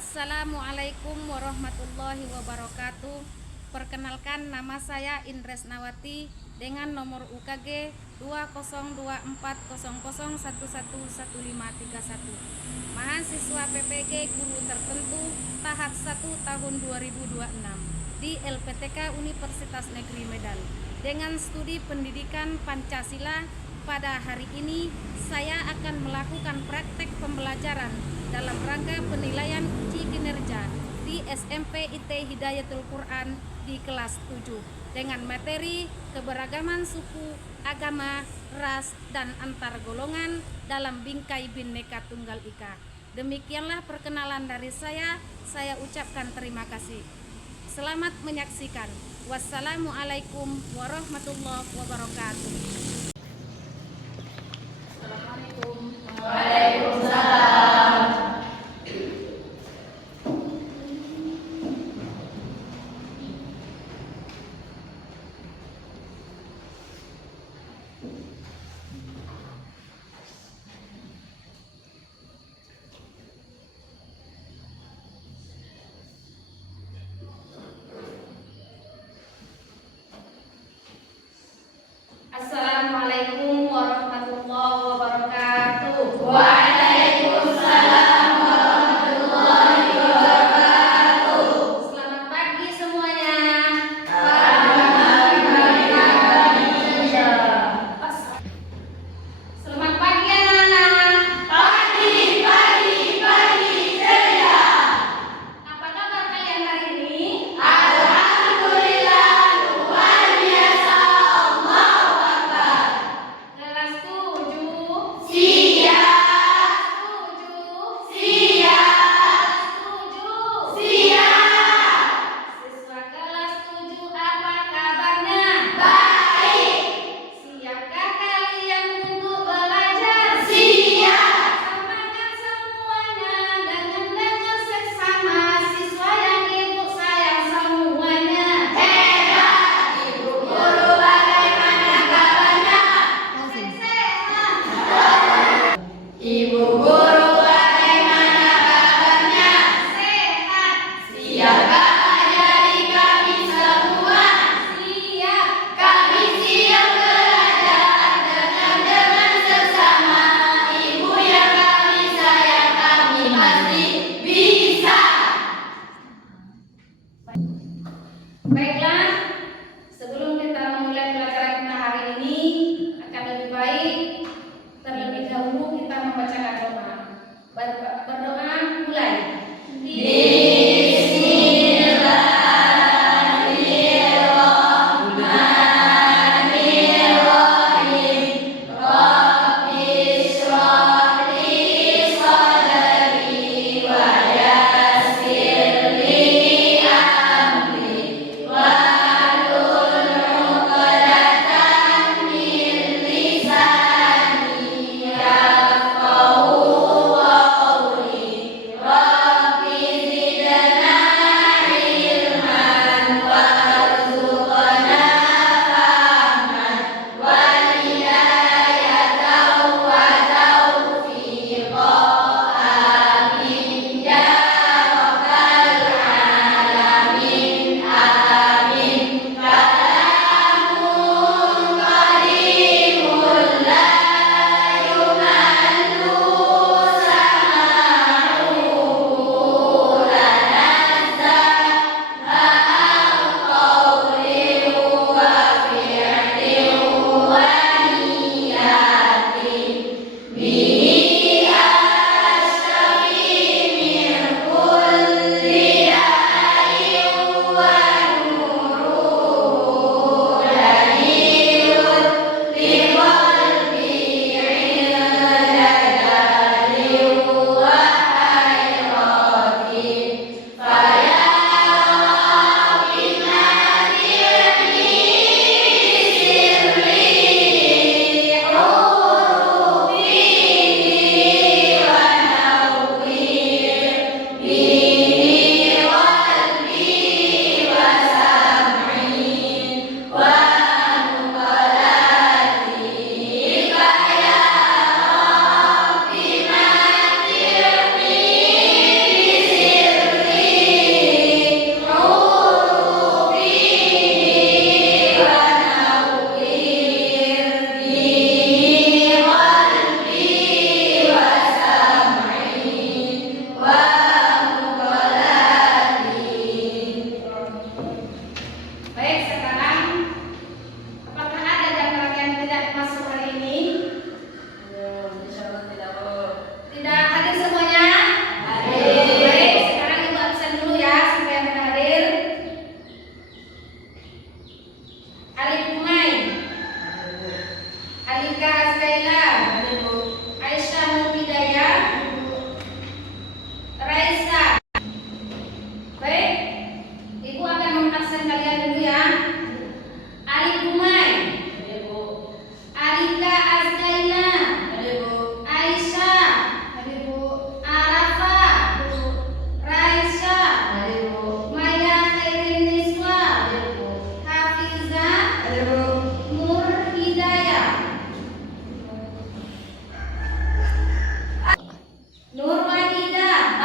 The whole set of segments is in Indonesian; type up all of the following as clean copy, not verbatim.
Assalamualaikum warahmatullahi wabarakatuh. Perkenalkan, nama saya Indres Nawati dengan nomor UKG 202400111531. Mahasiswa PPG Guru Tertentu tahap 1 tahun 2026 di LPTK Universitas Negeri Medan dengan studi pendidikan Pancasila. Pada hari ini saya akan melakukan praktek pembelajaran dalam rangka penilaian uji kinerja di SMP IT Hidayatul Quran di kelas 7 dengan materi keberagaman suku, agama, ras, dan antar golongan dalam bingkai Bhinneka Tunggal Ika. Demikianlah perkenalan dari saya ucapkan terima kasih. Selamat menyaksikan. Wassalamualaikum warahmatullahi wabarakatuh. Assalamualaikum warahmatullahi wabarakatuh.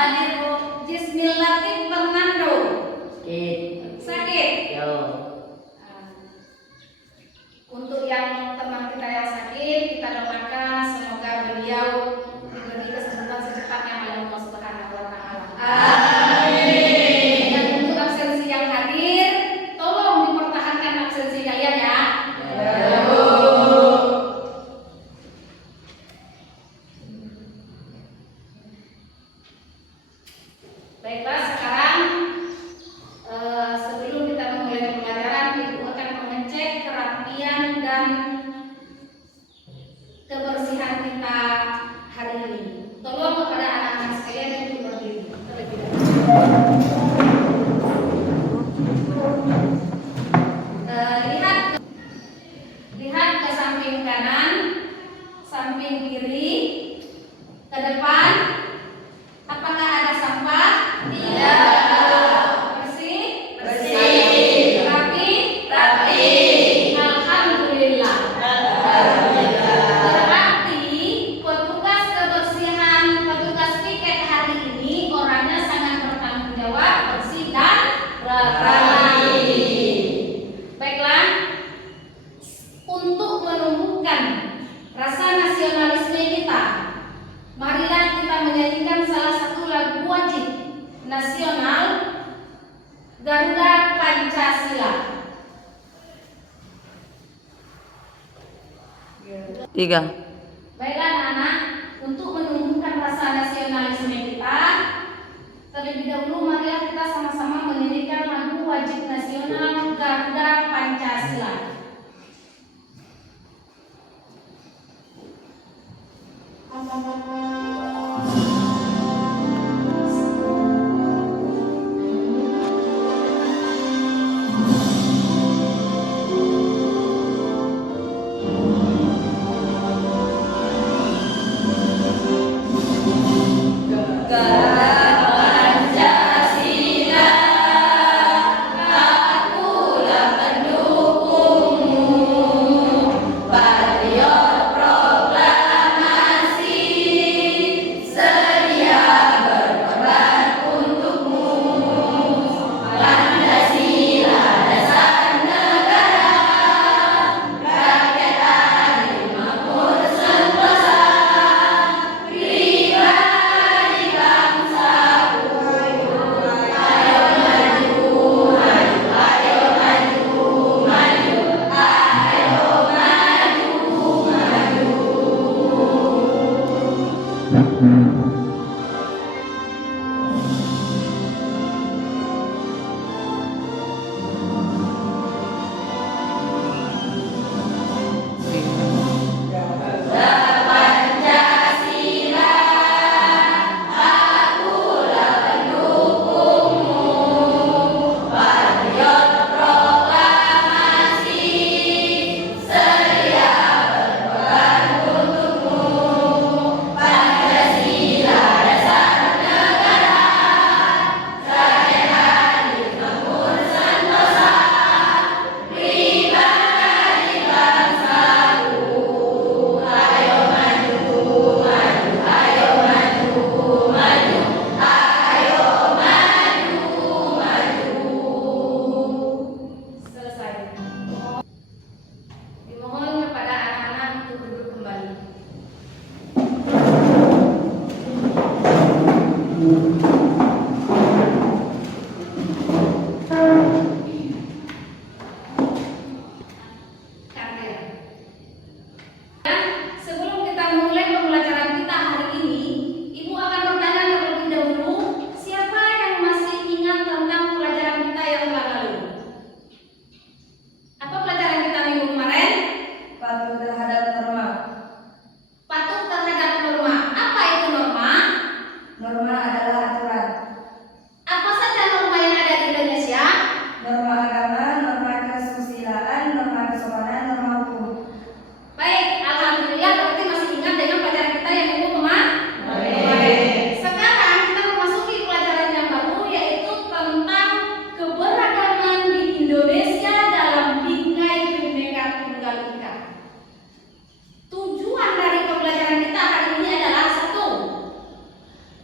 Hadir Bu. Jismillatif Fernando. Sakit. Yo. Untuk yang teman kita yang sakit, kita doakan semoga beliau diberi kesembuhan secepatnya oleh Allah Subhanahu wa taala. Amin. Dan untuk absensi yang hadir, tolong dipertahankan absensi kalian ya. Ya. Baiklah, sekarang sebelum kita memulai pembelajaran, Ibu akan mengecek kerapian dan kebersihan kita hari ini. Tolong kepada anak-anak sekalian untuk berdiri terlebih dahulu. Lihat ke samping kanan, samping kiri, ke depan. Apakah ada sampah? Tidak. Bersih? Bersih. Rapi? Rapi. Alhamdulillah. Berarti petugas kebersihan, petugas piket hari ini orangnya sangat bertanggung jawab, bersih dan rapi. Baiklah, untuk menumbuhkan rasa nasionalisme kita, marilah kita menyanyikan salah satu lagu wajib nasional, Garuda Pancasila. 3. Baiklah anak-anak, untuk menumbuhkan rasa nasionalisme kita, terlebih dahulu marilah kita sama-sama menyanyikan lagu wajib nasional Garuda Pancasila.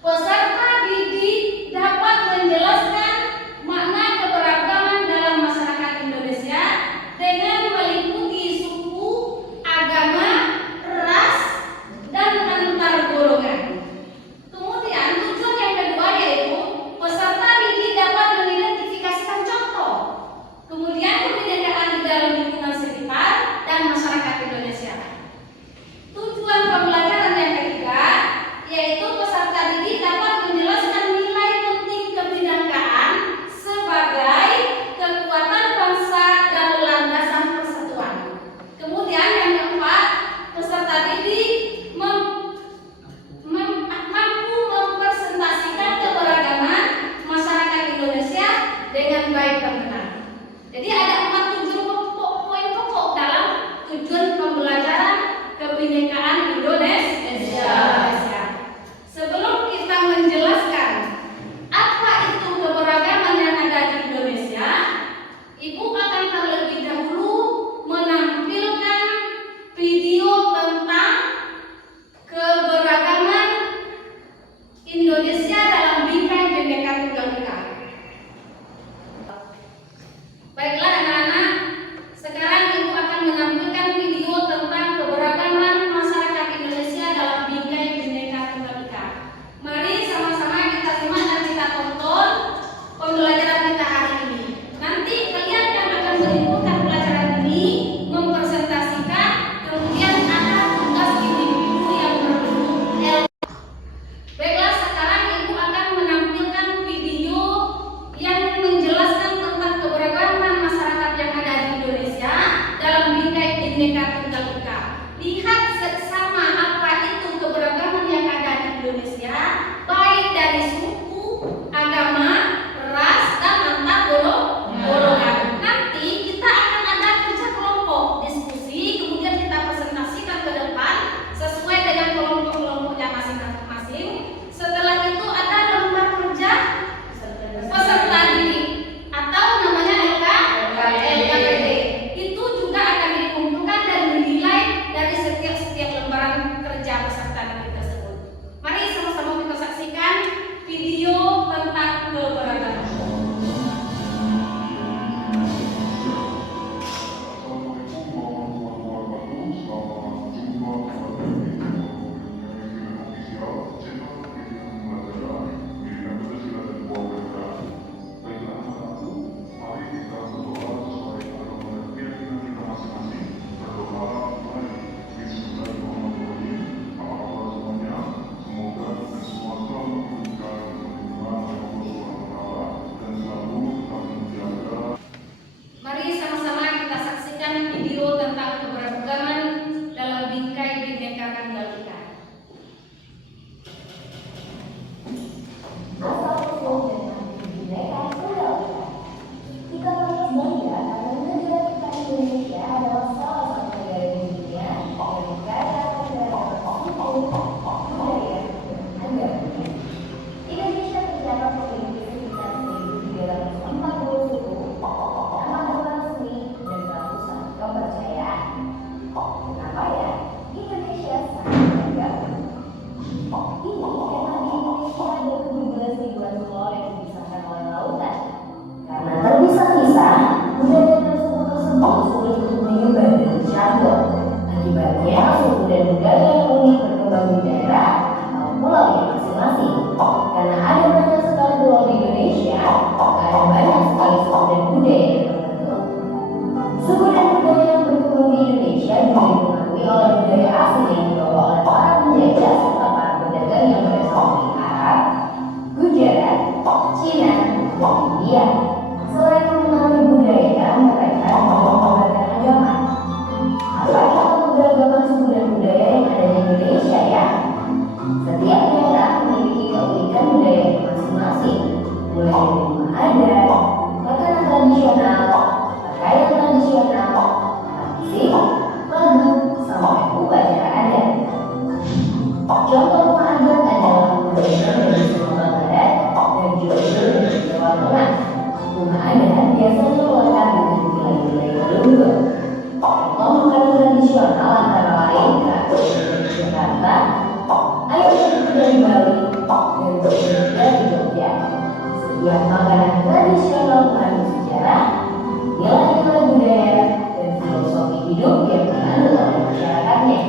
Peserta Indonesia dalam bingkai Bhinneka Tunggal Ika. Baiklah anak-anak, sekarang Ibu akan menampilkan video tentang keberagaman masyarakat Indonesia dalam bingkai Bhinneka Tunggal Ika. Mari sama-sama kita simak dan kita tonton pembelajaran kita hari ini. Nanti kalian yang akan menimbulkan pelajaran ini mempresentasikan, kemudian ada tugas individu yang berbentuk L. Baiklah, sekarang Ibu akan menampilkan video yang menjelaskan tentang keberagaman masyarakat yang ada di Indonesia dalam bingkai Bhinneka Tunggal Ika. Lihat seksama apa itu keberagaman yang ada di Indonesia, baik dari suku, agama, ras, dan antar golongan. Nanti kita akan ada kerja kelompok, diskusi, kemudian kita presentasikan ke depan sesuai dengan kelompok-kelompoknya masing-masing. Setelah itu ada lembar kerja peserta didik atau namanya LKPD. Itu juga akan dikumpulkan dan dinilai dari setiap lembaran kerja peserta didik tersebut. Mari sama-sama kita saksikan video tentang keberagaman. Mari sama-sama kita saksikan video tentang keberagaman dalam bingkai Bhinneka Tunggal Ika. Karena terpisah-pisah, budaya dan suku tersebut sulit untuk menyebar dan dicampur. Akibatnya, suku dan budaya yang unik berkembang di daerah atau pulau yang masing-masing. Karena ada banyak sekali pulau di Indonesia, maka ada banyak sekali suku dan budaya yang terbentuk. Suku dan budaya yang berkembang di Indonesia juga dipengaruhi oleh budaya asing yang dibawa oleh para penjajah serta para pedagang yang berasal dari Arab, Gujarat, Cina, dan India. Selain mengenali budaya, mereka juga mengajarkan agama. Apa itu keberagaman suku dan budaya yang ada di Indonesia ya? Setiap daerah memiliki keunikan budaya masing-masing, mulai dari rumah adat, makanan tradisional, pakaian tradisional, musik, lagu, sampai upacara adat. Contoh rumah adat adalah budaya dari Sumatera Barat dan juga dari Jawa Tengah. Rumah adat biasanya melekat dengan nilai-nilai leluhur. Contoh makanan tradisional antara lain bakso dari Jakarta, ayam betutu dari Bali, dan bakso dari Jogja. Setiap makanan tradisional mengandung sejarah, nilai-nilai budaya, dan filosofi hidup yang dianut oleh masyarakatnya.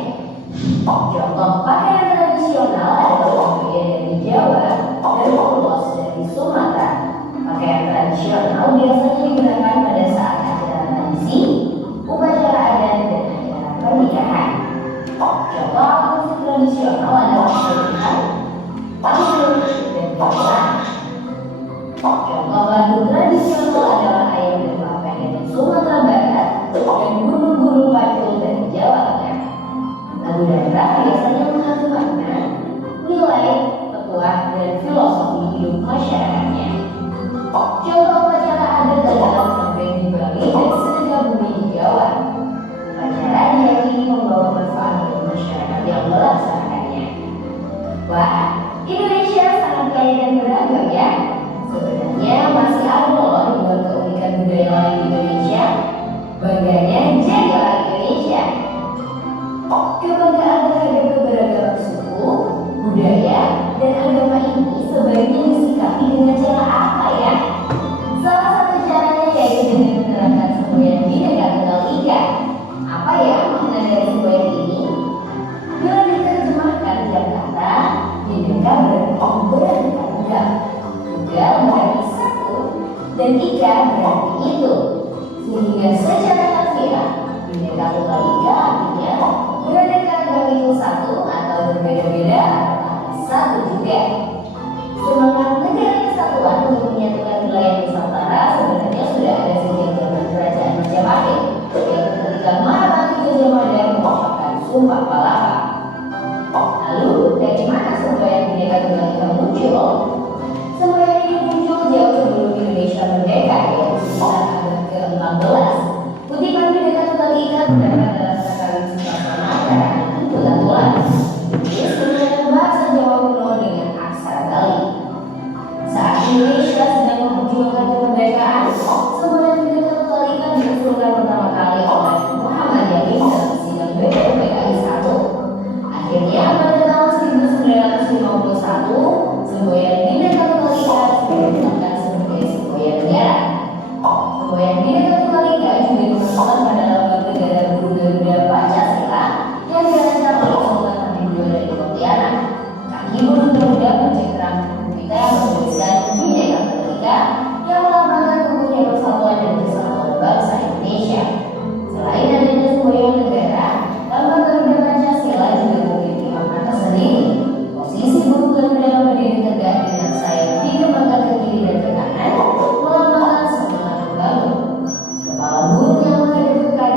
Contoh pakaian tradisional adalah budaya dari Jawa dan polos dari Sumatera. Pakaian tradisional biasanya digunakan pada saat acara tradisi, upacara adat, dan acara pernikahan. Contoh alat musik tradisional adalah gamelan, panggung, dan gamelan. Contoh lagu tradisional adalah Ayam dan Lapeng dari Sumatera Barat dan Gunung-Gunung Pacul dari Jawa Tengah. Lagu daerah biasanya mengandung makna, nilai, petuah, dan filosofi hidup masyarakatnya. Contoh upacara adat adalah Tebing di Bali dan Sedekah Bumi di Jawa. Upacara diyakini membawa manfaat bagi masyarakat yang melaksanakannya. Wah, Indonesia sangat kaya dan beragam ya. Sebenarnya masih ada loh ribuan keunikan budaya lain di Indonesia. Bangganya jadi orang Indonesia. Kebanggaan terhadap keberagaman suku, budaya, dan agama ini dan Ika berarti itu. Sehingga secara harfiah, Bhinneka Tunggal Ika artinya beraneka ragam itu satu atau berbeda-beda tapi satu juga. Semangat negara kesatuan untuk menyatukan wilayah Nusantara sebenarnya sudah ada sejak zaman kerajaan Majapahit, yaitu ketika Mahatma Gajah Mada mengucapkan Sumpah Palapa. Lalu dari mana semboyan Bhinneka Tunggal Ika muncul? Semboyan ini muncul jauh sebelum Indonesia merdeka, yaitu sekitar abad ke-14. Kutipan Bhinneka Tunggal Ika terdapat dalam Sakawin Suprapranata dan tulang-tulang. Ditulis menggunakan bahasa Jawa kuno dengan aksara Bali. Saat Indonesia sedang memperjuangkan kemerdekaan, semboyan Bhinneka Tunggal Ika diusulkan pertama kali oleh Muhammad Yamin dalam sidang BPUPKI 1. Akhirnya pada tahun 1951, semboyan Bhinneka Tunggal Ika sudah ditetapkan sebagai semboyan negara. Semboyan Bhinneka Tunggal Ika juga dimasukkan pada lambang negara Guru Garuda Pancasila yang dirancang oleh Sultan Hamengkubuwono dari Pontianak. Kaki burung Garuda mencengkeram buku kita yang bertuliskan Bhinneka Tunggal Ika yang melambangkan kukuhnya persatuan dan kesatuan bangsa Indonesia. Selain adanya semboyan negara, lambang Garuda Pancasila juga memiliki makna tersendiri. Posisi burung Garuda berdiri tegak dengan sayap dikembangkan ke kiri dan ke kanan, melambangkan semangat membangun. Kepala burung yang menghadap ke kanan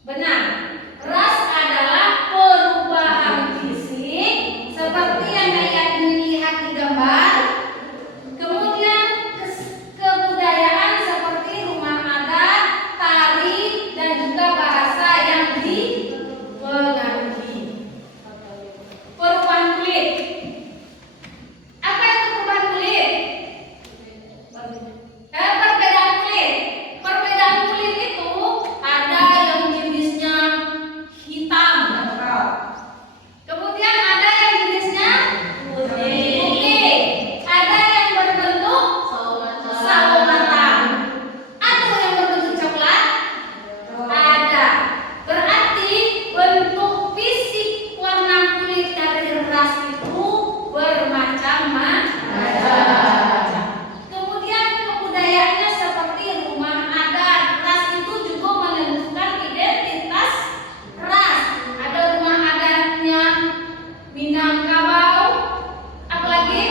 Benar. Ras adalah perubahan fisik seperti yang dilihat di gambar. Kemudian kebudayaan seperti rumah adat, tari, dan juga bahasa yang dipengaruhi. Perubahan kulit. Apa itu perubahan kulit? Perbedaan kulit. Perbedaan kulit itu ada yang jenisnya hitam, kemudian ada yang jenisnya putih, ada yang berbentuk sawo matang, atau yang berbentuk coklat, ada. Berarti bentuk fisik warna kulit dari ras itu bermacam-macam. Kemudian kebudayaannya seperti rumah adat. Ras itu juga menentukan identitas ras. Ada rumah adatnya Minangkabau, apalagi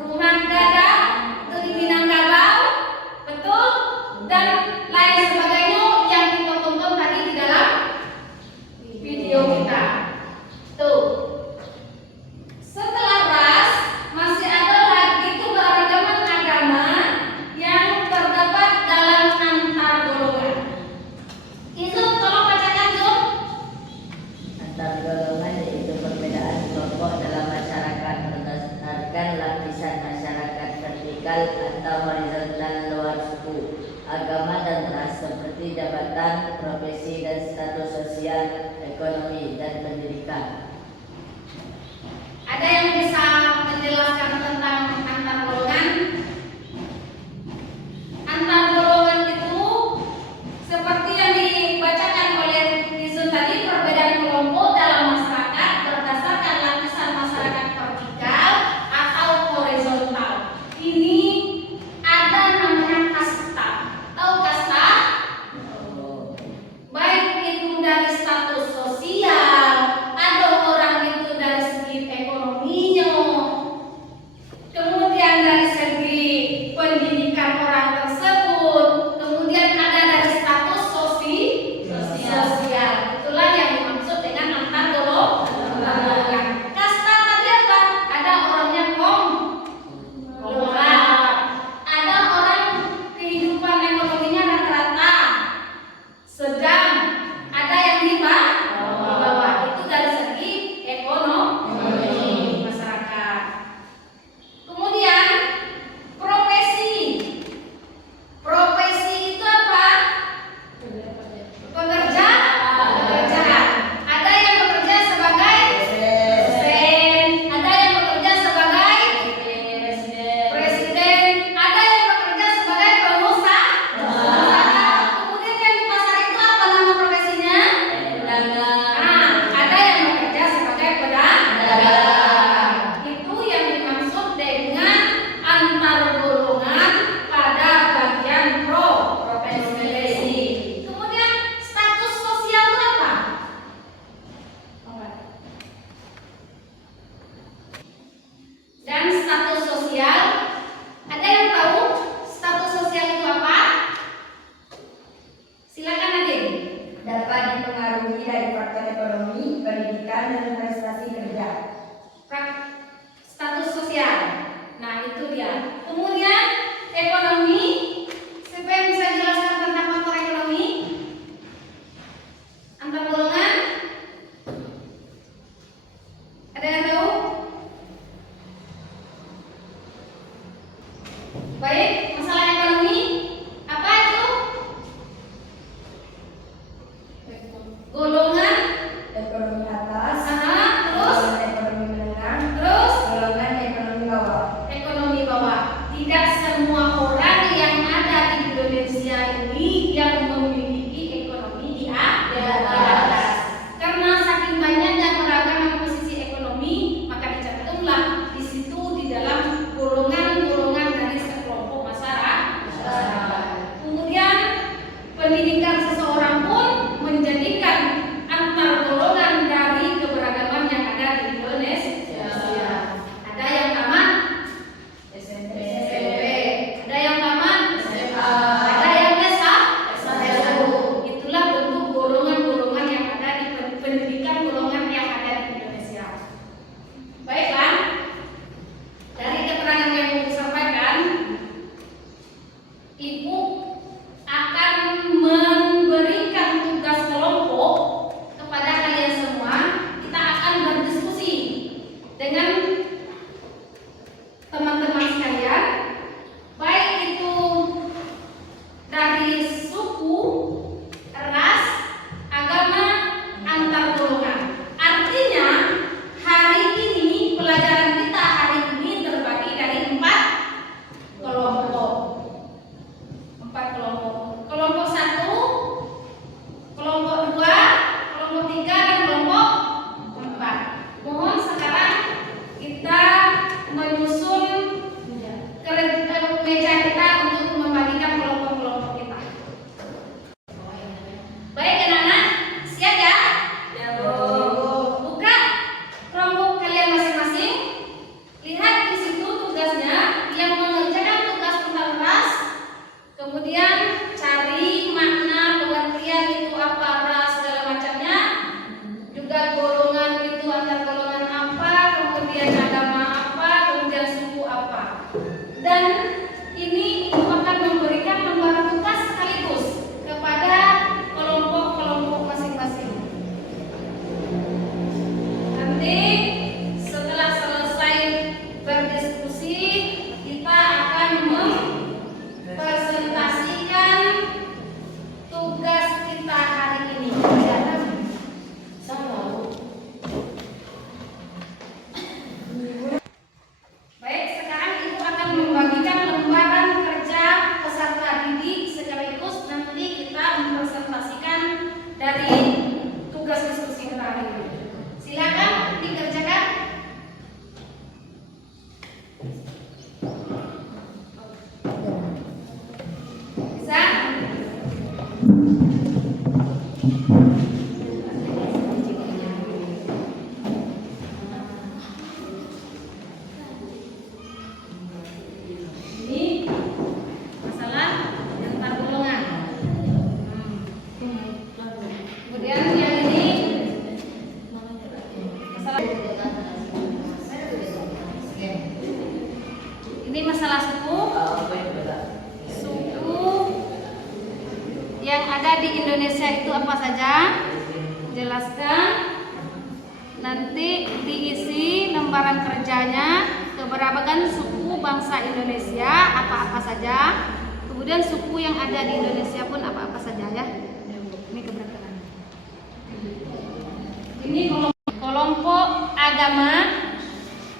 rumah gadang itu di Minangkabau, betul, dan lain sebagainya yang kita tonton tadi di dalam video kita. Tuh. Setelah ras, masih ada lagi keberagaman agama yang terdapat dalam antar golongan. Izum, tolong bacakan, Zum. Antar golongan yaitu perbedaan kelompok dalam masyarakat berdasarkan lapisan masyarakat vertikal atau horizontal luar suku, agama dan ras seperti jabatan, profesi dan status sosial, ekonomi dan pendidikan. Ada yang bisa menjelaskan tentang antar golongan? Antar golongan itu seperti yang dibacakan oleh Izun tadi, perbedaan kelompok dalam masyarakat berdasarkan lapisan masyarakat vertikal atau horizontal. Ini ada namanya kasta. Tahu kasta? Baik itu dari status sosial, ada orang itu dari segi ekonominya, kemudian dari segi pendidikan orang tersebut, kemudian ada dari status sosial. Itulah yang dimaksud dengan antar golongan. Kasta tadi apa? Ada orangnya konglomerat, ada orang kehidupan ekonominya rata-rata sedang, ada yang di bawah. Itu dari segi ekonomi masyarakat. Kemudian profesi. Profesi itu apa? Pekerjaan. Ada yang bekerja sebagai dosen, ada yang bekerja sebagai presiden, ada yang bekerja sebagai pengusaha. Kemudian yang di pasar itu apa nama profesinya? Nah, ada yang bekerja sebagai pedagang. Itu yang dimaksud dengan antar golongan pada bagian profesi. Kemudian status sosial itu apa? Dan status sosial, ada yang tahu status sosial itu apa? Silakan Adin. Dapat dipengaruhi dari faktor ekonomi, pendidikan, dan prestasi kerja. Status sosial. Nah, itu dia. Kemudian ekonomi. Siapa yang bisa jelaskan tentang faktor ekonomi antar golongan? Ada yang tahu? Baik, masalah ekonomi apa itu? Golongan. Ekonomi atas, Terus golongan ekonomi menengah, terus golongan ekonomi bawah. ekonomi bawah. Tidak semua orang yang ada di Indonesia ini yang memiliki ekonomi di atas. Karena saking banyaknya keragaman posisi ekonomi, maka dicatatlah di situ di dalam golongan-golongan dari sekelompok masyarakat. Kemudian pendidikan seseorang pun menjadikan antar golongan dari keberagaman yang ada di Indonesia. Ada yang tamat SMP, ada yang tamat SMA, ada yang S1. dari suku, ras, agama, antar golongan. Artinya hari ini pelajaran kita hari ini terbagi dari 4 kelompok. 4 kelompok. Kelompok 1, kelompok 2, kelompok 3, dan kelompok 4. Mohon sekarang kita menyusun meja kita untuk membagikan kelompok-kelompok kita. Baik anak-anak, siap ya? Ya, Bu. Buka kelompok kalian masing-masing. Lihat di situ tugasnya yang mengerjakan tugas tentang ras. Kemudian cari makna pengertian itu apa ras segala macamnya. Juga golongan itu antar golongan apa, kemudian agama apa, kemudian suku apa. Dan ini akan memberikan lembar tugas sekaligus kepada kelompok-kelompok masing-masing. Nanti setelah selesai berdiskusi, kita akan mempresentasikan tugas kita hari ini. Baik, sekarang Ibu akan membagikan lembaran kerja peserta didik sekaligus nanti kita mempresentasikan dari tugas diskusi kita hari ini. Silakan dikerjakan. Bisa? Ini masalah antar golongan. Kemudian yang ini masalah ini masalah suku. Suku yang ada di Indonesia itu apa saja? Jelaskan. Nanti diisi lembaran kerjanya keberagaman suku bangsa Indonesia apa-apa saja. Kemudian suku yang ada di Indonesia pun apa-apa saja ya. Ini keberagaman. Ini kelompok agama.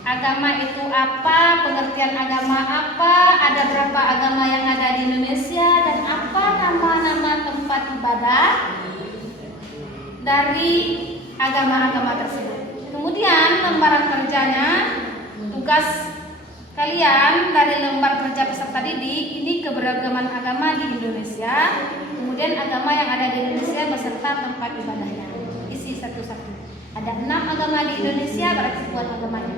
Agama itu apa? Pengertian agama apa? Ada berapa agama yang ada di Indonesia dan apa nama-nama tempat ibadah dari agama-agama tersebut. Kemudian lembaran kerjanya, tugas kalian dari lembar kerja peserta didik ini keberagaman agama di Indonesia. Kemudian agama yang ada di Indonesia beserta tempat ibadahnya. Isi satu-satu. Ada 6 agama di Indonesia, berarti buat agamanya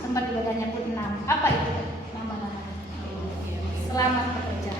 6, tempat ibadahnya pun 6. Apa itu nama-nama? Selamat bekerja.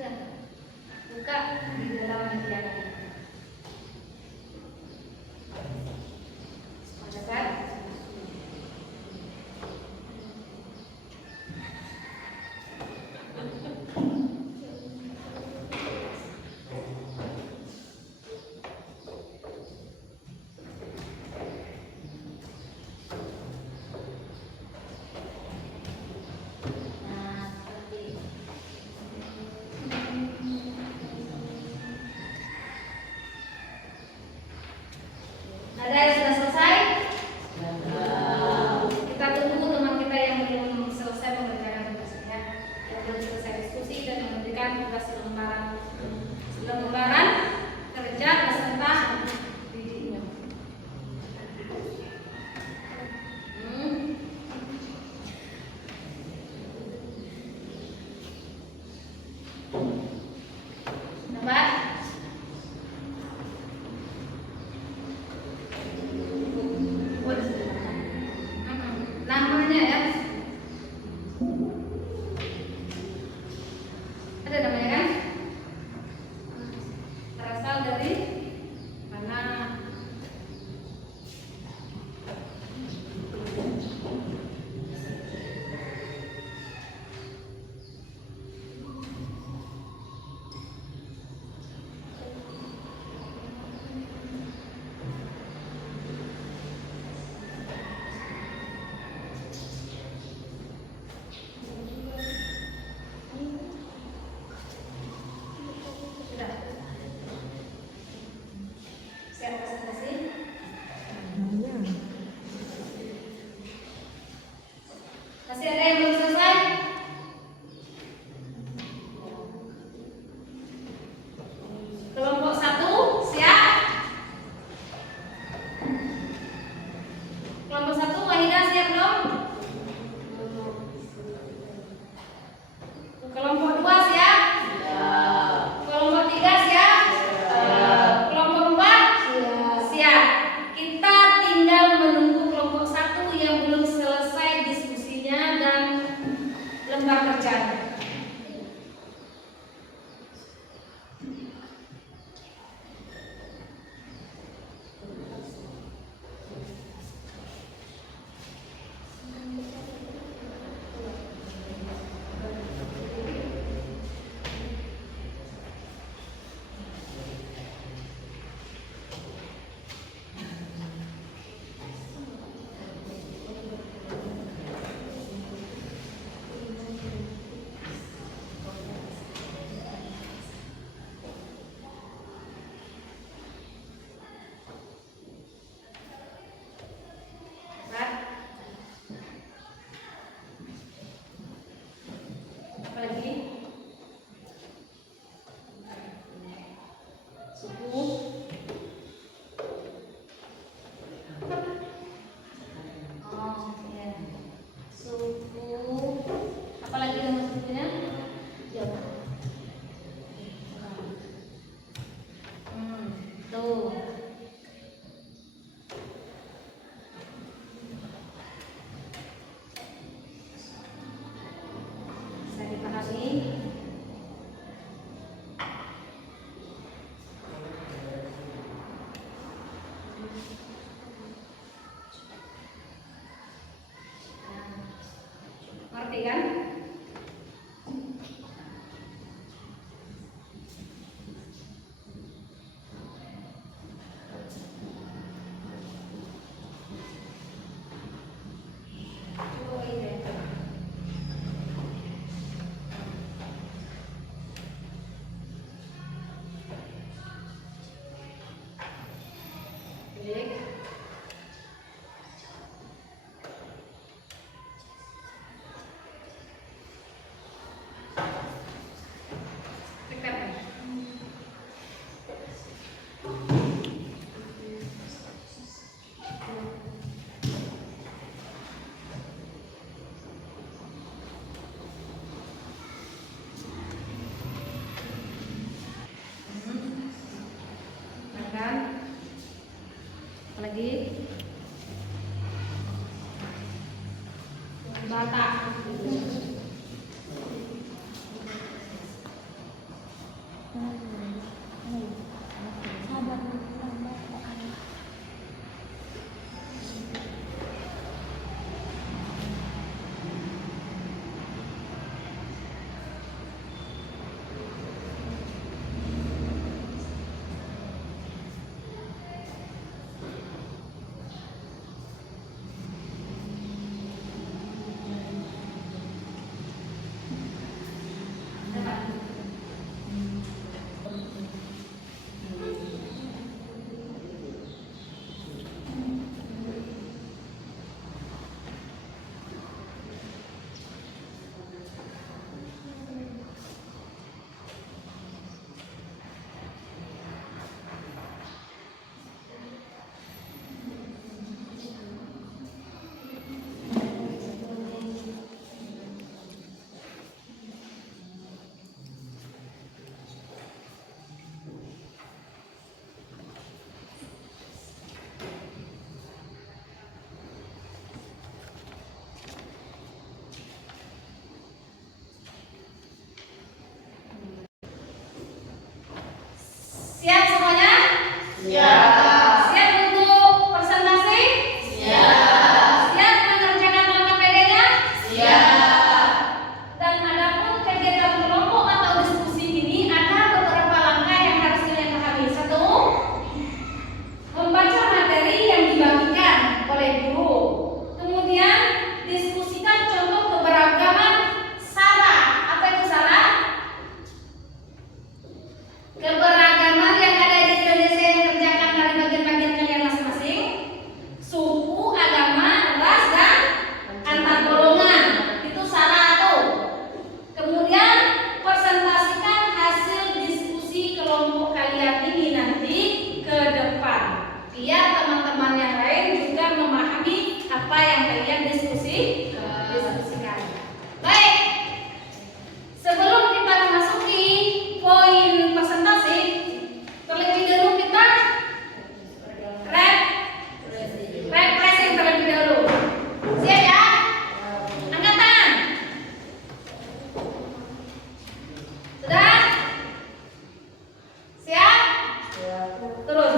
Sudah. Buka di dalam media ini. Dekat. Nah, seperti ada yang sudah selesai? Kita tunggu teman kita yang belum selesai mengerjakan tugasnya, yang belum selesai diskusi dan memberikan tugas lembaran kerja beserta didiknya. Dapat? Namanya ya, ada namanya kan? Berasal dari mana? Sudah. Siap presentasi? Masih ada yang belum selesai? Kelompok 1 siap? Kelompok 1 Wahida siap belum? Kelompok 2 siap? Kelompok 3 siap? Kelompok 4 siap. Kita tinggal menunggu kelompok 1 yang belum selesai diskusinya dan lembar kerjanya. Baik. Apa lagi? Suku. Oh, ya. Suku. Apa lagi nama sukunya? Jawa. Tuh. Bisa dipahami? Ngerti kan? Oh iya. Siap semuanya? Siap. Siap untuk presentasi? Siap mengerjakan LKPD-nya? Dan adapun kegiatan kelompok atau diskusi ini ada beberapa langkah yang harus kalian pahami. Satu, membaca materi yang dibagikan oleh guru. Kemudian diskusikan contoh keberagaman sara. Apa itu sara? Keberagaman yang ada di Indonesia yang dikerjakan dari bagian-bagian kalian masing-masing. Suku, agama, ras, dan antar golongan. Itu sara tuh. Kemudian presentasikan hasil diskusi kelompok kalian ini nanti ke depan, biar teman-teman yang lain juga memahami apa yang kalian diskusikan. Baik, sebelum kita memasuki poin presentasi, terlebih dahulu kita refreshing terlebih dahulu. Siap ya? Angkat tangan. Sudah? Siap? Turun.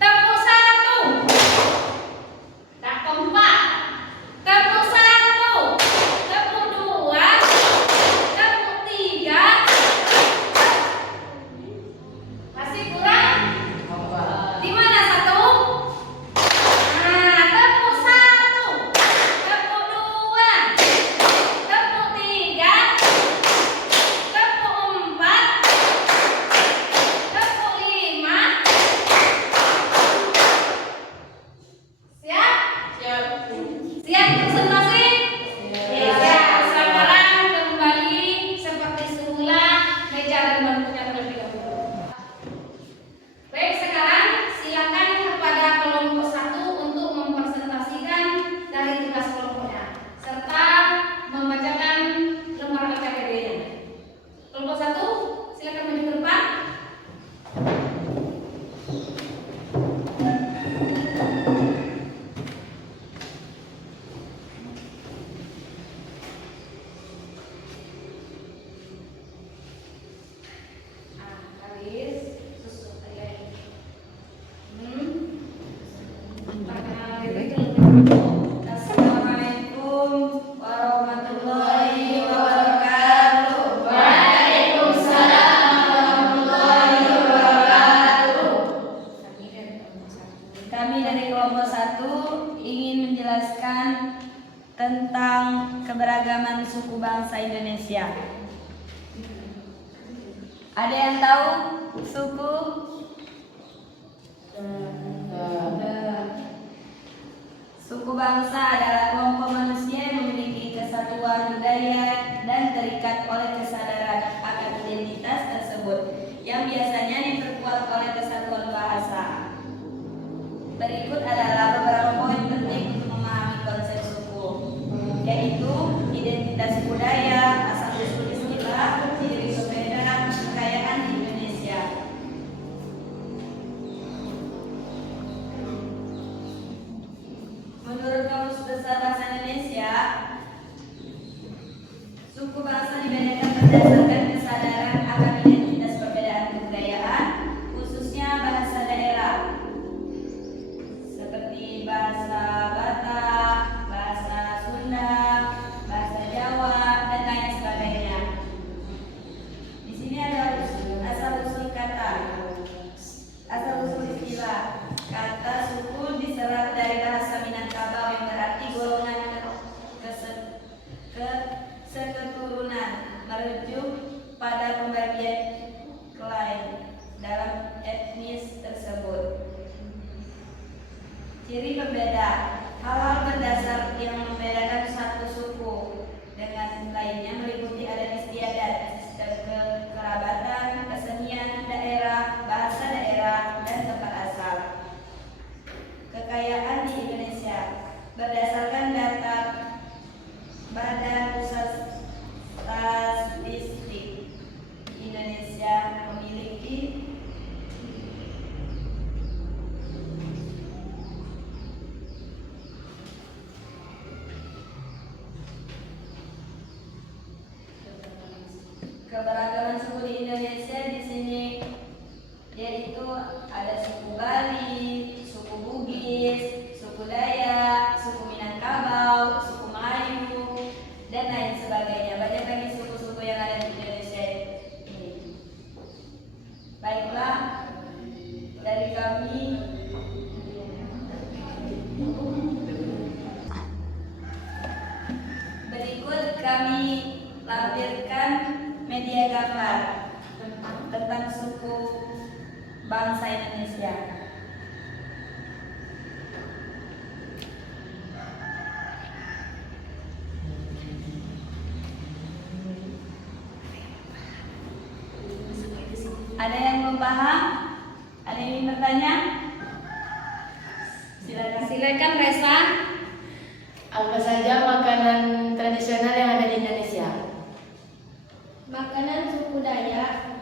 Tepuk satu. Tepuk empat. Tepuk satu. Tepuk dua. Tepuk tiga. Masih kurang? Di mana satu? Nah, tepuk satu. Tepuk dua. Tepuk tiga. Tepuk empat. Tepuk lima. Siap? Siap presentasi? Siap. Sekarang kembali seperti semula, meja dan bangkunya terlebih dahulu. Baik, sekarang silakan kepada kelompok satu untuk mempresentasikan dari tugas kelompoknya serta membacakan lembar LKPD-nya. Kelompok satu, silakan maju ke depan. Garis, susun aja ini. Perkenalkan diri terlebih dahulu. Assalamualaikum warahmatullahi wabarakatuh. Waalaikumsalam warahmatullahi wabarakatuh. Kami dari kelompok 1 ingin menjelaskan tentang keberagaman suku bangsa Indonesia. Ada yang tahu suku? Suku bangsa adalah kelompok manusia yang memiliki kesatuan budaya dan terikat oleh kesadaran akan identitas tersebut, yang biasanya diperkuat oleh kesatuan bahasa. Berikut adalah beberapa poin penting untuk memahami konsep suku, yaitu identitas budaya, asal-usul istilah, ciri berbeda, kekayaan di Indonesia. Menurut Kamus Besar Bahasa Indonesia, suku bangsa dibedakan berdasarkan kesadaran akan identitas perbedaan kebudayaan, khususnya bahasa daerah, seperti bahasa Batak, bahasa Sunda, bahasa Jawa, dan lain sebagainya. Di sini ada asal-usul kata, asal-usul istilah. Kata suku diserap dari bahasa Minangkabau yang berarti golongan keseketurunan, merujuk pada pembagian klan dalam etnis tersebut. Ciri pembeda, hal-hal berdasar yang membedakan satu suku dengan lainnya meliputi adat istiadat, sistem kekerabatan, kesenian daerah, bahasa daerah, dan tempat asal. Kekayaan di Indonesia berdasarkan data Badan Pusat Statistik, Indonesia memiliki keberagaman suku di Indonesia. Di sini lampirkan media gambar tentang suku bangsa Indonesia. Ada yang belum paham? Ada yang ingin bertanya? Silakan. Silakan Resa. Apa saja makanan tradisional yang ada di Indonesia? Makanan suku Dayak.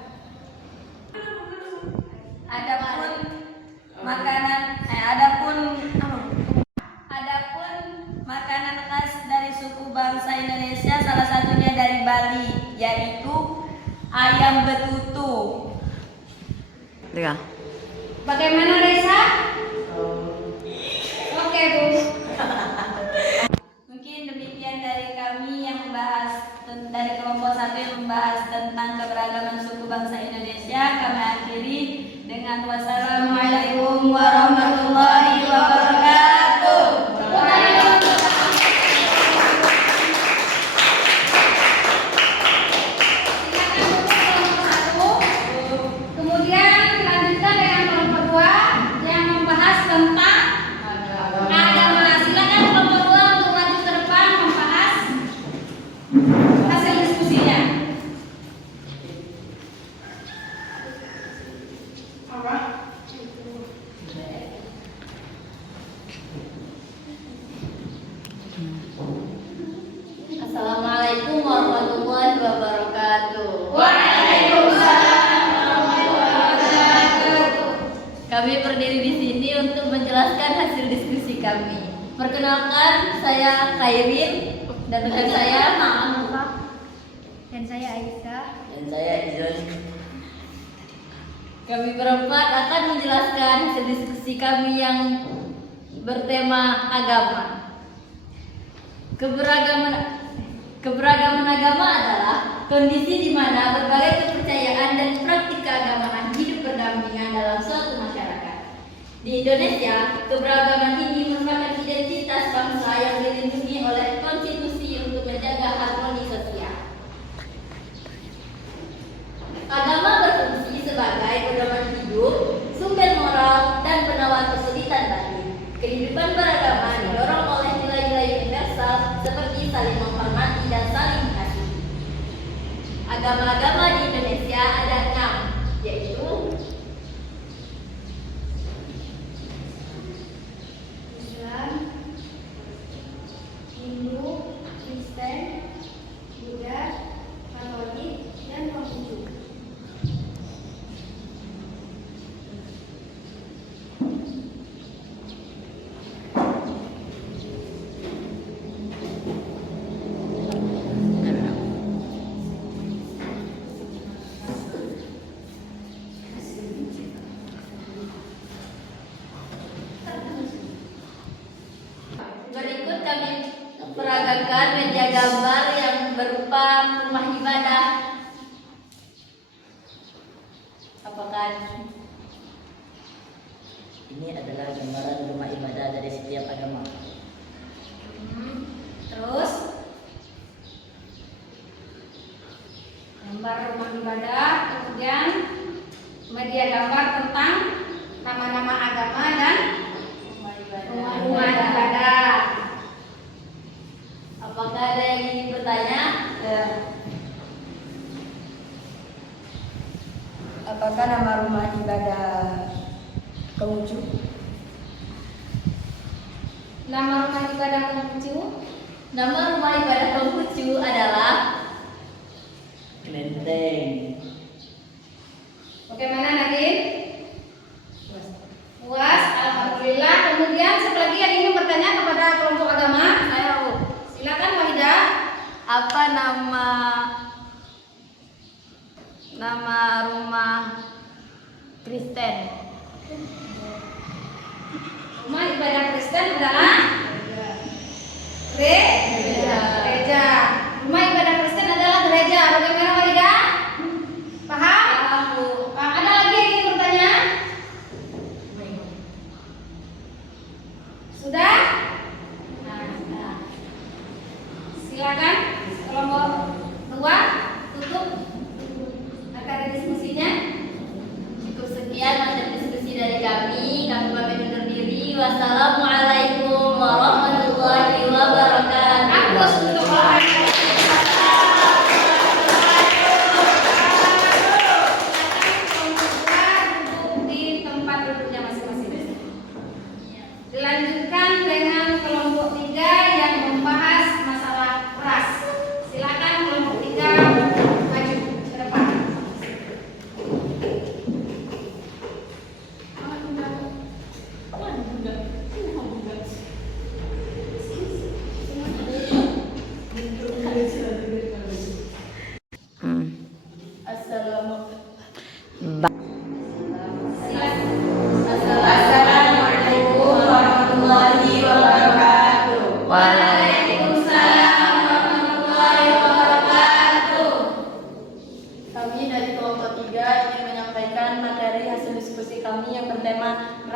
Adapun makanan khas dari suku bangsa Indonesia salah satunya dari Bali, yaitu ayam betutu. Bagaimana Resa? Oke Bu. Mungkin demikian dari kami yang membahas dari kelompok 1 yang membahas tentang keberagaman suku bangsa Indonesia. Kami akhiri dengan wassalamualaikum warahmatullahi wabarakatuh. Kemudian lanjutkan dengan kelompok 2 yang membahas tentang agama. Silakan kelompok 2 untuk maju ke depan membahas hasil diskusinya. Assalamualaikum warahmatullahi wabarakatuh. Waalaikumsalam warahmatullahi wabarakatuh. Kami berdiri di sini untuk menjelaskan hasil diskusi kami. Perkenalkan, saya Khairin dan rekan saya Ma'anufa Dan saya Aisyah. dan saya Izon. Kami berempat akan menjelaskan hasil diskusi kami yang bertema agama. Keberagaman agama adalah kondisi di mana berbagai kepercayaan dan praktik keagamaan hidup berdampingan dalam suatu masyarakat. Di Indonesia, keberagaman ini merupakan identitas bangsa yang dilindungi oleh konstitusi untuk menjaga harmoni sosial. Agama berfungsi sebagai pedoman hidup, sumber moral, dan penawar kesulitan batin. Kehidupan beragama didorong oleh nilai-nilai universal seperti saling menghormati dan saling mengasihi. Agama-agama di Indonesia ada 6, yaitu Islam, Hindu, Kristen, Buddha, Katolik, dan Konghucu. berikut kami peragakan media gambar yang berupa rumah ibadah. Apakah ini adalah gambaran rumah ibadah dari setiap agama? Terus gambar rumah ibadah, kemudian media gambar tentang nama-nama agama dan rumah ibadah. Apakah ada yang ingin bertanya? Apakah nama rumah ibadah Konghucu? Nama rumah ibadah Konghucu? Nama rumah ibadah Konghucu adalah Kelenteng. Bagaimana Nadine? Puas, alhamdulillah. Kemudian satu lagi yang ingin bertanya kepada kelompok agama. Silakan Wahidah. Apa nama rumah Kristen? Rumah ibadah Kristen adalah gereja. Rumah ibadah Kristen adalah gereja. Bagaimana Wahidah? Paham? Ada lagi yang ingin bertanya? Sudah? Silakan kelompok 2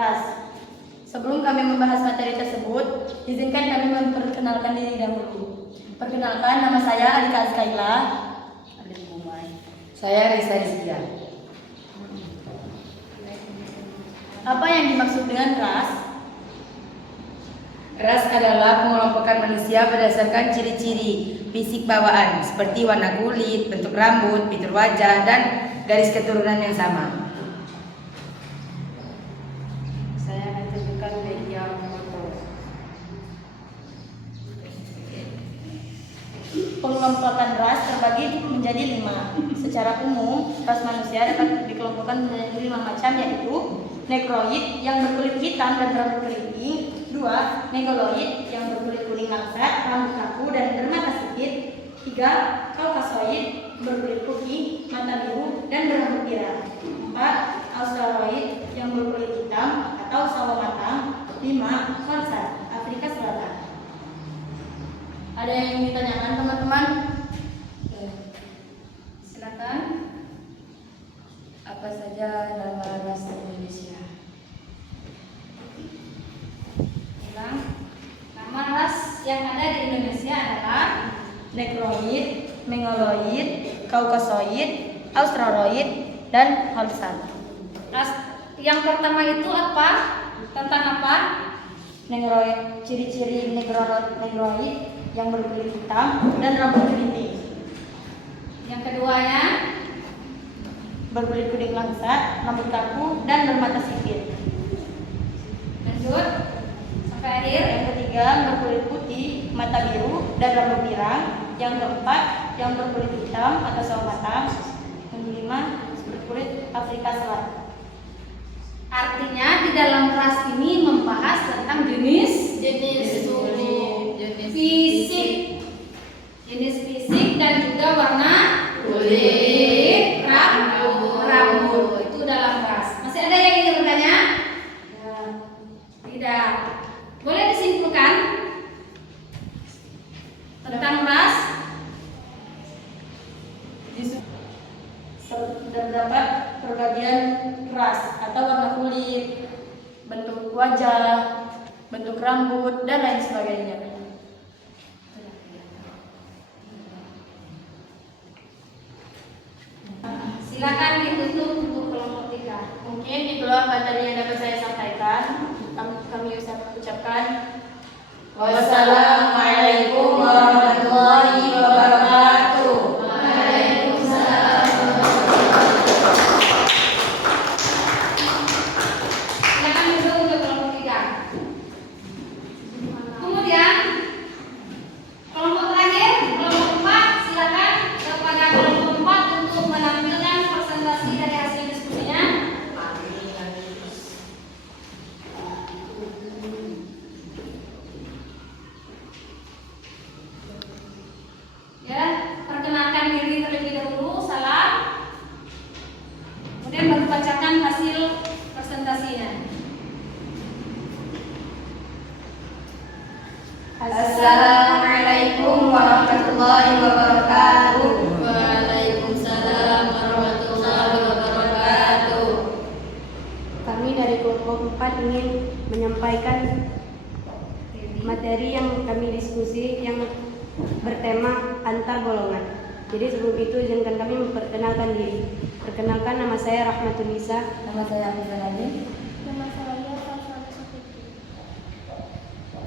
ras. Sebelum kami membahas materi tersebut, izinkan kami memperkenalkan diri dahulu. Perkenalkan, nama saya Alika Azkaila. Saya Risa Rizkia. Apa yang dimaksud dengan ras? Ras adalah pengelompokan manusia berdasarkan ciri-ciri fisik bawaan seperti warna kulit, bentuk rambut, fitur wajah, dan garis keturunan yang sama. Saya akan tunjukkan media foto. Pengelompokan ras terbagi menjadi 5. Secara umum, ras manusia dapat dikelompokkan menjadi 5 macam, yaitu negroid yang berkulit hitam dan rambut keriting, 2. Negoloid yang berkulit kuning langsat, rambut kaku dan bermata sipit, 3. Kaukasoid berkulit putih, mata biru dan berambut pirang, 4. Australoid yang berkulit hitam atau sawo matang, 5. Konsat Afrika Selatan. Ada yang ingin ditanyakan teman-teman? Silakan. Apa saja nama ras Indonesia? Bilang. Nama ras yang ada di Indonesia adalah Negroid, Mongoloid, Kaukasoid, Australoid, dan Holstein. ras yang pertama itu apa? Tentang apa? Negroid, ciri-ciri negroid yang berkulit hitam dan rambut keriting, Yang keduanya berkulit kuning langsat, rambut kaku, dan bermata sipit. lanjut sampai akhir. Yang ketiga, berkulit putih, mata biru, dan rambut pirang. Yang keempat, yang berkulit hitam atau sawo matang. Yang kelima, berkulit Afrika Selatan. Artinya di dalam ras ini membahas tentang jenis tubuh, jenis fisik dan juga warna kulit, rambut itu dalam ras. Masih ada yang ingin bertanya? Tidak. Boleh disimpulkan tentang ras? Terdapat perbagian ras atau warna kulit, bentuk wajah, bentuk rambut, dan lain sebagainya. Silakan ditutup untuk kelompok 3. Mungkin itulah materi yang dapat saya sampaikan. Kami ucapkan Wassalamualaikum warahmatullahi wabarakatuh. Silakan duduk untuk kelompok 3. Kemudian kelompok terakhir, kelompok 4, silakan kepada kelompok 4 untuk menampilkan presentasi dari hasil diskusinya. Ya, perkenalkan diri terlebih dahulu, salam. Kemudian baru bacakan hasil presentasinya. Assalamualaikum warahmatullahi wabarakatuh. Waalaikumsalam warahmatullahi wabarakatuh. Kami dari kelompok 4 ingin menyampaikan materi yang kami diskusi yang bertema antar golongan. Jadi sebelum itu izinkan kami memperkenalkan diri. Perkenalkan, nama saya Rahmatulisa. Nama saya Afifah Nadim.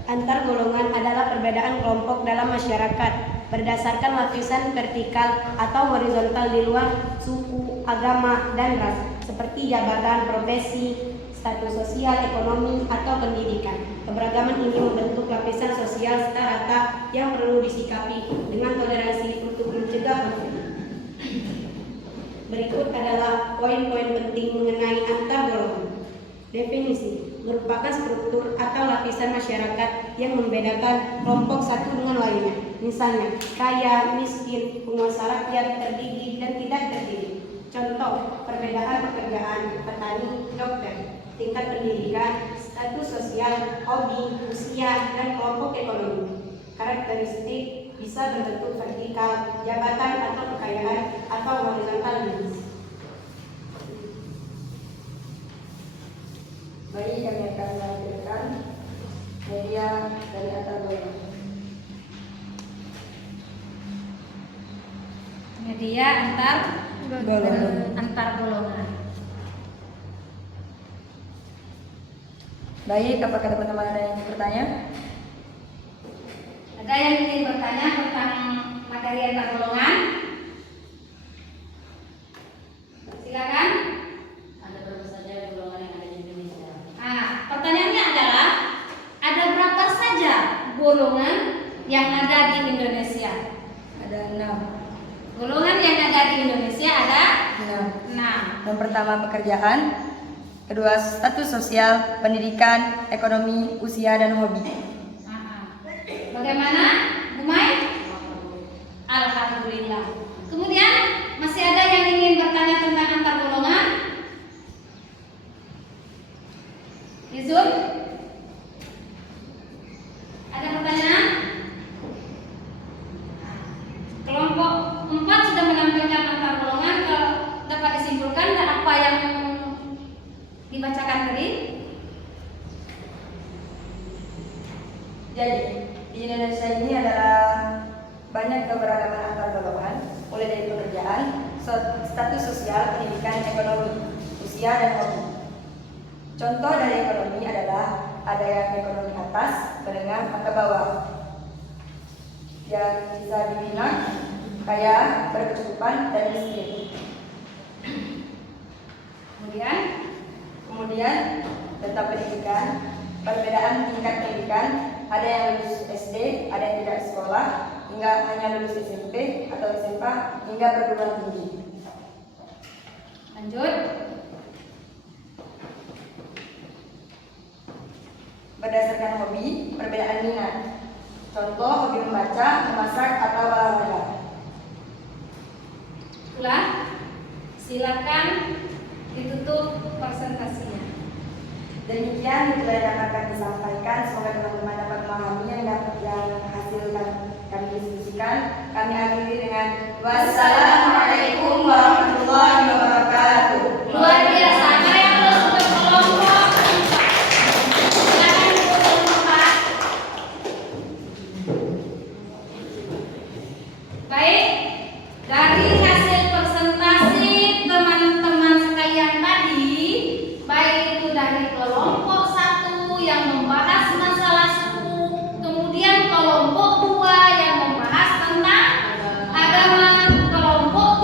Antar golongan adalah perbedaan kelompok dalam masyarakat berdasarkan lapisan vertikal atau horizontal di luar suku, agama, dan ras, seperti jabatan, profesi, status sosial, ekonomi, atau pendidikan. Keberagaman ini membentuk lapisan sosial rata yang perlu disikapi dengan toleransi untuk mencegah konflik. Berikut adalah poin-poin penting mengenai antar golongan. Definisi merupakan struktur atau lapisan masyarakat yang membedakan kelompok satu dengan lainnya. Misalnya, kaya, miskin, penguasa rakyat, terdidik, dan tidak terdidik. Contoh, perbedaan pekerjaan, petani, dokter, tingkat pendidikan, status sosial, hobi, usia, dan kelompok ekonomi. Karakteristik bisa berbentuk vertikal, jabatan atau kekayaan, atau horizontal jenis. Baik, kami akan menampilkan media dari antar golongan. Media antar golongan. Baik, apakah teman-teman ada yang ingin bertanya? Ada yang ingin bertanya tentang materi antar golongan? Silakan. Ada berapa saja golongan yang ada di Indonesia? Pertanyaannya adalah ada berapa saja golongan yang ada di Indonesia? Ada 6. Golongan yang ada di Indonesia ada 6. 6. Yang pertama pekerjaan, kedua status sosial, pendidikan, ekonomi, usia, dan hobi. Bagaimana, Bu Mai? Alhamdulillah. Kemudian masih ada yang ingin bertanya tentang antar golongan? Di Zoom? Ada pertanyaan? Kelompok 4 sudah menampilkan antar golongan. Kalau dapat disimpulkan apa yang dibacakan tadi? Jadi, di Indonesia ini adalah banyak keberagaman antar golongan, mulai dari pekerjaan, status sosial, pendidikan, ekonomi, usia, dan hobi. Contoh dari ekonomi adalah ada yang ekonomi atas, menengah, atau bawah. Yang bisa dibilang kaya, berkecukupan, dan miskin. Kemudian tentang pendidikan, perbedaan tingkat pendidikan, ada yang lulus SD, ada yang tidak sekolah, hingga hanya lulus SMP atau SMA, hingga perguruan tinggi. Lanjut. Berdasarkan hobi, perbedaan minat. Contoh, hobi membaca, memasak, atau olahraga. Ulah. Silakan ditutup presentasinya. Demikian itu yang dapat kami sampaikan. Semoga teman-teman dapat memahami yang hasil kami diskusikan. Kami akhiri dengan wassalamualaikum warahmatullahi wabarakatuh. Luar biasa. Mari terus untuk kelompok. Silakan untuk kelompok 4. Baik. Dari hasil presentasi teman-teman sekalian tadi, baik itu dari kelompok 1 yang membahas masalah suku, kemudian kelompok 2 yang membahas tentang agama, kelompok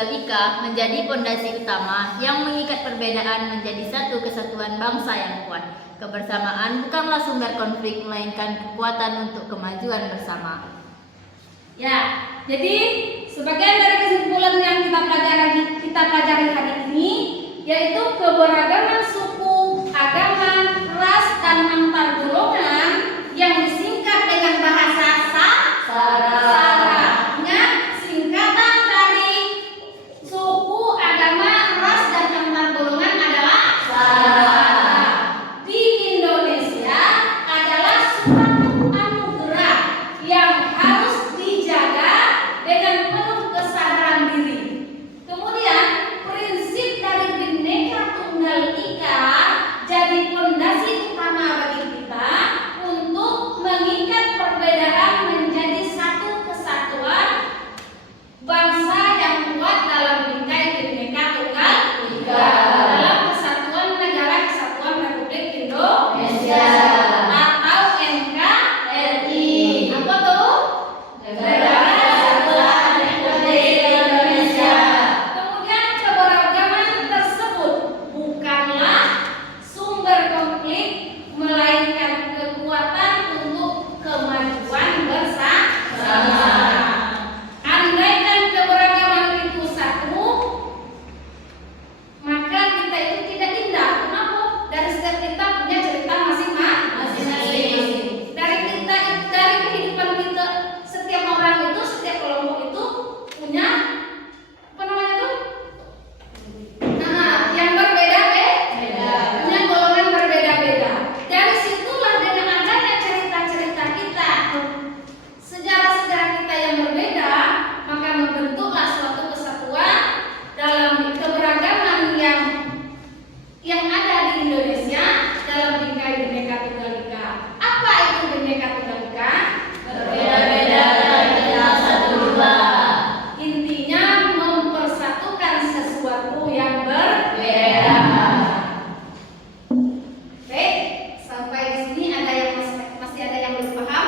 Tunggal Ika menjadi pondasi utama yang mengikat perbedaan menjadi satu kesatuan bangsa yang kuat. Kebersamaan bukanlah sumber konflik, melainkan kekuatan untuk kemajuan bersama. Ya, jadi sebagian dari kesimpulan yang kita pelajari hari ini yaitu keberagaman suku, agama, ras, dan antar golongan yang disingkat dengan bahasa Sara. Singkatan dari suku, agama, ras, dan antar golongan adalah Sara. Di Indonesia adalah suatu anugerah yang harus dijaga dengan penuh kesadaran diri. Kemudian prinsip dari Bhinneka Tunggal Ika jadi pondasi utama bagi kita untuk mengikat perbedaan menjadi satu kesatuan bangsa yang kuat dalam bingkai Bhinneka Tunggal Ika, dalam Kesatuan Negara Kesatuan Republik Indonesia atau NKRI. Apa tuh? Negara Kesatuan Republik Indonesia. Kemudian keberagaman tersebut bukanlah sumber konflik, melainkan kekuatan untuk kemajuan bersama. Andaikan keberagaman itu satu, maka kita itu tidak indah. Kenapa? Dari setiap kita punya cerita masing-masing. Dari kehidupan kita, setiap orang itu, setiap kelompok itu punya apa namanya tuh? Yang berbeda-beda, punya golongan berbeda-beda. Dari situlah dengan adanya cerita-cerita kita, sejarah-sejarah kita yang berbeda, maka membentuklah suatu kesatuan dalam keberagaman yang ada di Indonesia dalam bingkai Bhinneka Tunggal Ika. Apa itu Bhinneka Tunggal Ika? Berbeda-beda tapi tetap satu jua. Intinya mempersatukan sesuatu yang berbeda. Baik, sampai di sini ada yang masih ada yang belum paham?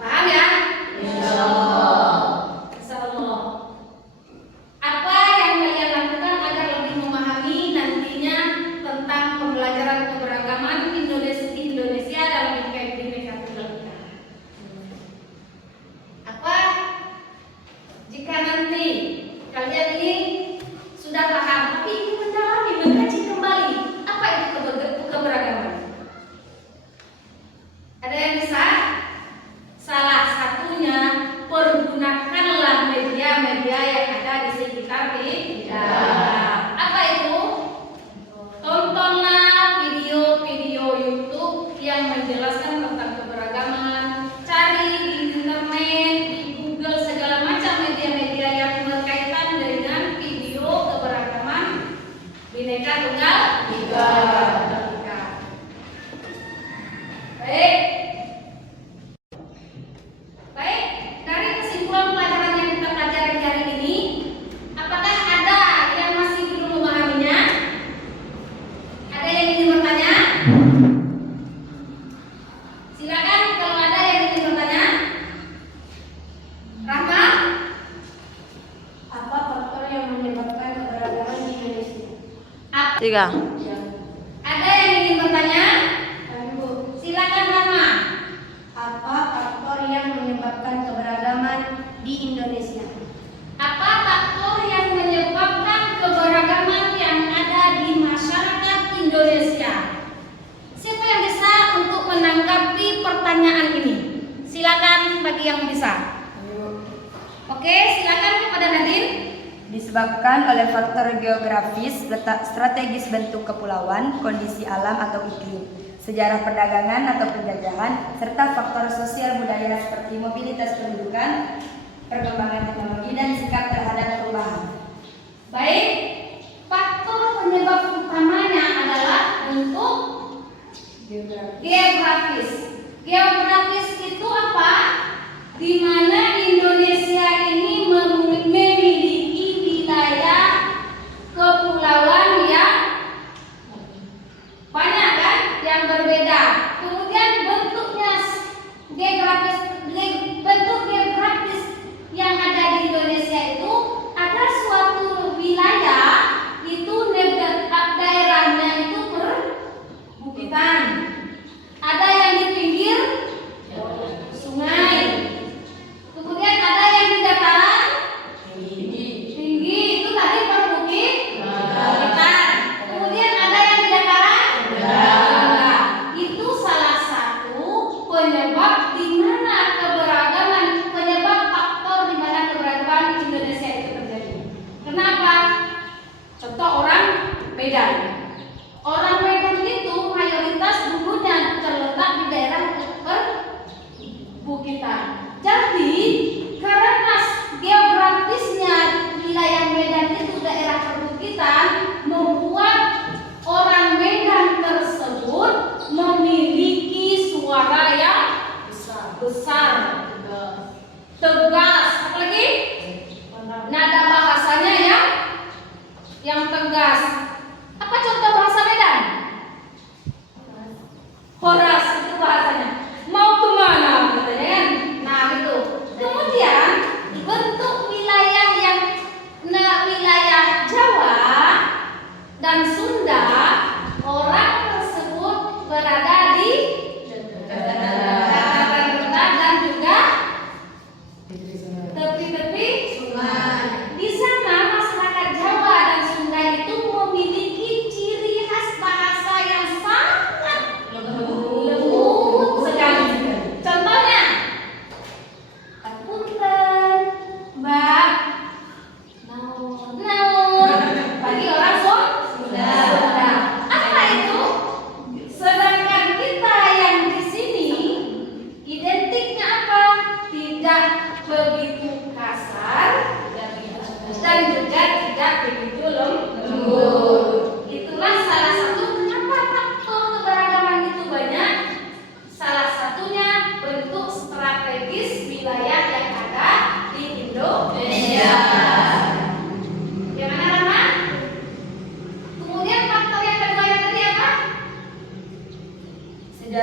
Paham ya? Insyaallah. Apa yang kalian lakukan agar lebih memahami nantinya tentang pembelajaran keberagaman Indonesia dalam bingkai Bhinneka Tunggal Ika? Apa? Jika nanti kalian ini sudah paham, tapi ingin mendalami, mengkaji kembali, apa itu keberagaman? Ada yang bisa? Salah satunya, pergunakanlah media-media yang ada di sekitar kita. Apa itu? Tontonlah video-video YouTube yang menjelaskan tentang keberagaman. Cari di internet, di Google, segala macam media-media yang berkaitan dengan video keberagaman Bhinneka Tunggal Ika. Baik, dari kesimpulan pelajaran yang kita pelajari hari ini, apakah ada yang masih belum memahaminya? Ada yang ingin bertanya? Silakan kalau ada yang ingin bertanya. Rahma? Apa faktor yang menyebabkan keberagaman di Indonesia? Tiga. Ada yang ingin bertanya? Ayo, Silakan Rahma. apa faktor yang menyebabkan keberagaman di Indonesia? Apa faktor yang menyebabkan keberagaman yang ada di masyarakat Indonesia? Siapa yang bisa untuk menanggapi pertanyaan ini? Silakan bagi yang bisa. Oke, silakan kepada Nadine. Disebabkan oleh faktor geografis, letak strategis bentuk kepulauan, kondisi alam atau iklim, sejarah perdagangan atau penjajahan, serta faktor sosial budaya seperti mobilitas pendudukan, perkembangan teknologi, dan sikap terhadap perubahan. Baik, faktor penyebab utamanya adalah bentuk geografis. Geografis itu apa? Di mana Indonesia ini memiliki wilayah kepulauan yang banyak kan, yang berbeda. Kemudian bentuk geografis yang ada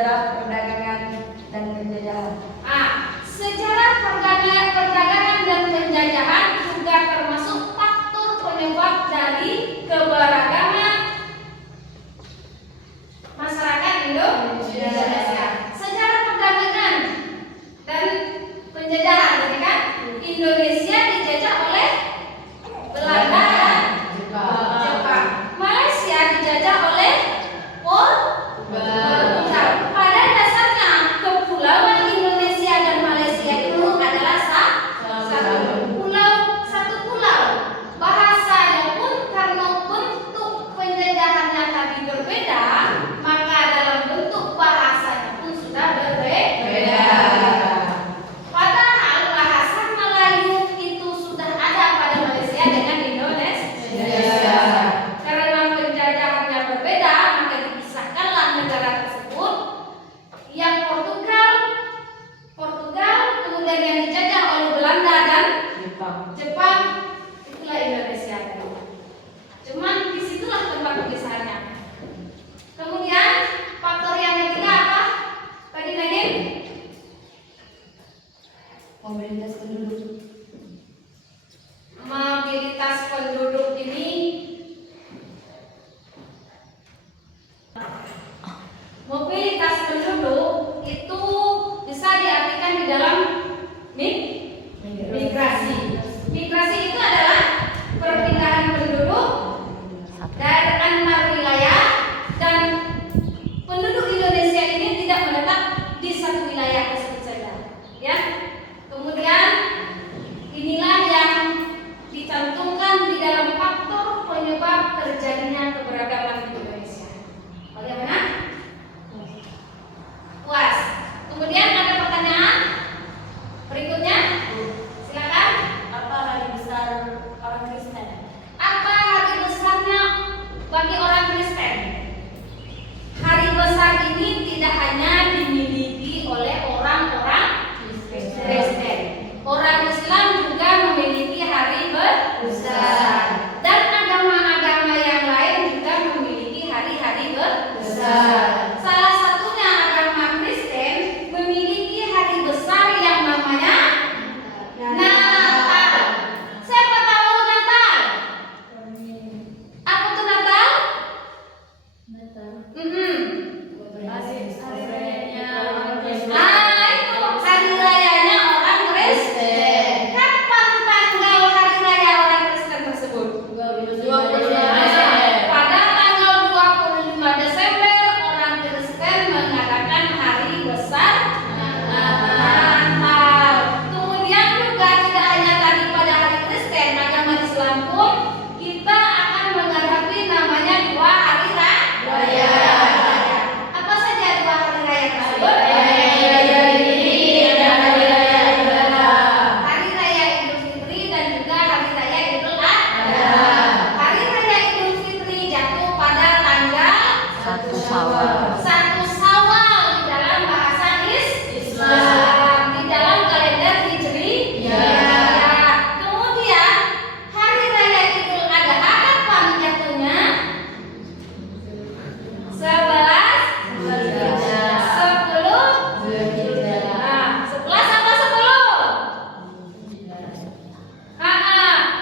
sejarah perdagangan dan penjajahan. Sejarah perdagangan dan penjajahan juga termasuk faktor penyebab dari keberagaman masyarakat Indonesia. Sejarah perdagangan dan penjajahan, kan? Indonesia dijajah oleh Belanda, Jepang. Malaysia dijajah oleh Portugal. Pada dasarnya kepulauan Indonesia dan Malaysia itu adalah satu pulau. Bahasanya pun karena bentuk penjajahannya tadi berbeda, maka dalam bentuk bahasanya pun sudah berbeda. Padahal bahasa Melayu itu sudah ada pada Malaysia dengan Indonesia. Karena penjajahannya berbeda, maka dipisahkanlah negara tersebut. Yang Portugal, kemudian yang dijajah oleh Belanda dan Jepang, itulah Indonesia. Cuman disitulah tempat pemisahannya. Kemudian faktor yang ketiga apa? Tadi Nadine? Mobilitas penduduk. Mobilitas penduduk ini itu bisa diartikan di dalam migrasi. Migrasi itu adalah perpindahan penduduk dari antar wilayah, dan penduduk Indonesia ini tidak menetap di satu wilayah tersebut saja, ya. Kemudian inilah yang dicantumkan di dalam faktor penyebab terjadinya keberagaman di Indonesia. Bagaimana? Puas. Kemudian ada pertanyaan berikutnya? Silakan. Apa hari besar orang Kristen? Apa hari besarnya bagi orang Kristen? Hari besar ini tidak hanya dimiliki oleh orang-orang Kristen. Orang Islam juga memiliki hari besar, dan agama-agama yang lain juga memiliki hari-hari besar. Salah satunya agama Kristen memiliki hari besar yang namanya Natal. Siapa tahu Natal? Apa tuh Natal? Itu hari rayanya orang Kristen. Kapan tanggal hari raya orang Kristen tersebut? 25. Pada tanggal 25 Desember orang Kristen mengadakan hari besar Natal. Kemudian juga tidak hanya tadi pada hari Kristen, agama Islam pun kita akan menghadapi namanya dua hari raya. Apa saja dua hari raya tersebut? Hari Raya Idul Fitri dan juga Hari Raya Idul Adha. Hari Raya Idul Fitri jatuh pada tanggal 1 Syawal di dalam bahasa Islam, di dalam kalender Hijri. Kemudian Hari Raya Idul Adha kapan jatuhnya? 11 apa 10?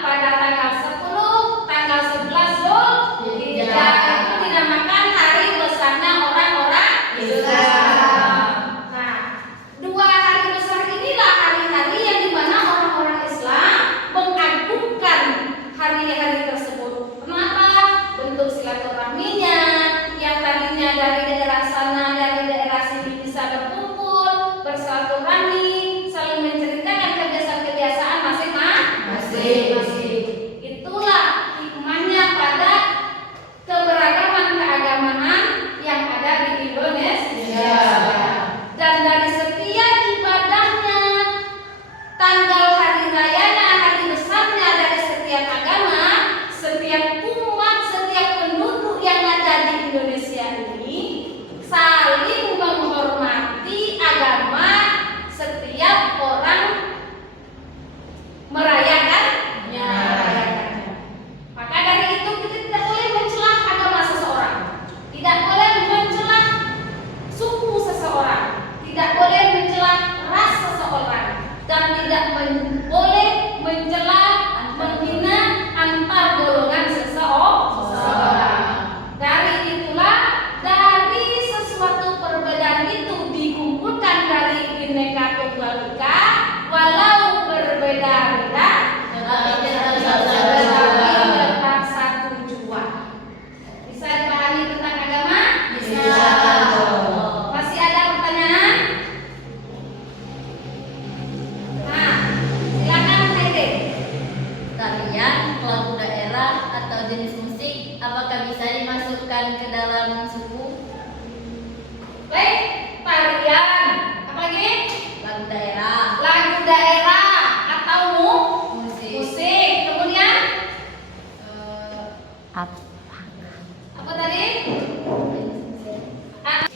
Pada tanggal 10, tanggal 11 Zulhijjah itu dinamakan hari besarnya orang-orang Islam. Nah, dua hari besar inilah hari-hari yang dimana orang-orang Islam mengagungkan hari-hari tersebut. Kenapa? Bentuk silaturahminya yang tadinya dari daerah sana, dari daerah sini bisa berkumpul, bersilaturahmi, saling menceritakan kebiasaan-kebiasaan masing-masing. Itulah hikmahnya pada keberagaman keagamaan yang ada di Indonesia. Dan dari setiap ibadahnya, tanggal hari rayanya, hari besarnya dari setiap agama, setiap umat, setiap penduduk yang ada di Indonesia ini saling keberagaman suku. Baik, tarian. Apa lagi? Lagu daerah. Lagu daerah atau Musik. musik. Kemudian Apa? apa tadi? Ah,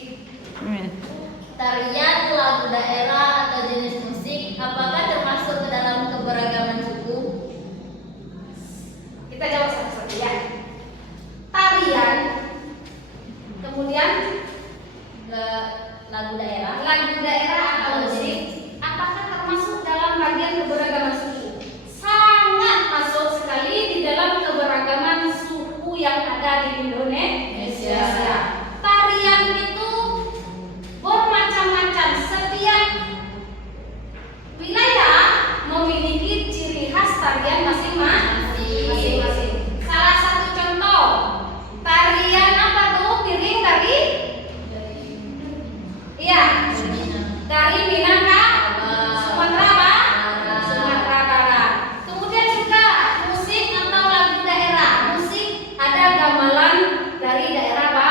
Tarian, lagu daerah atau jenis musik, apakah termasuk ke dalam keberagaman suku? kita jawab satu-satu ya. Tarian. Kemudian Lagu daerah. lagu daerah atau musik, apakah termasuk dalam bagian keberagaman suku? Sangat masuk sekali di dalam keberagaman suku yang ada di Indonesia. Tarian itu bermacam-macam. Setiap wilayah memiliki ciri khas tarian masing-masing. Salah satu contoh, tarian apa tuh? Piring dari? Iya, dari Minangkabau, Sumatera apa? Sumatera Barat. Kemudian juga musik atau lagu daerah. Musik ada gamelan dari daerah apa?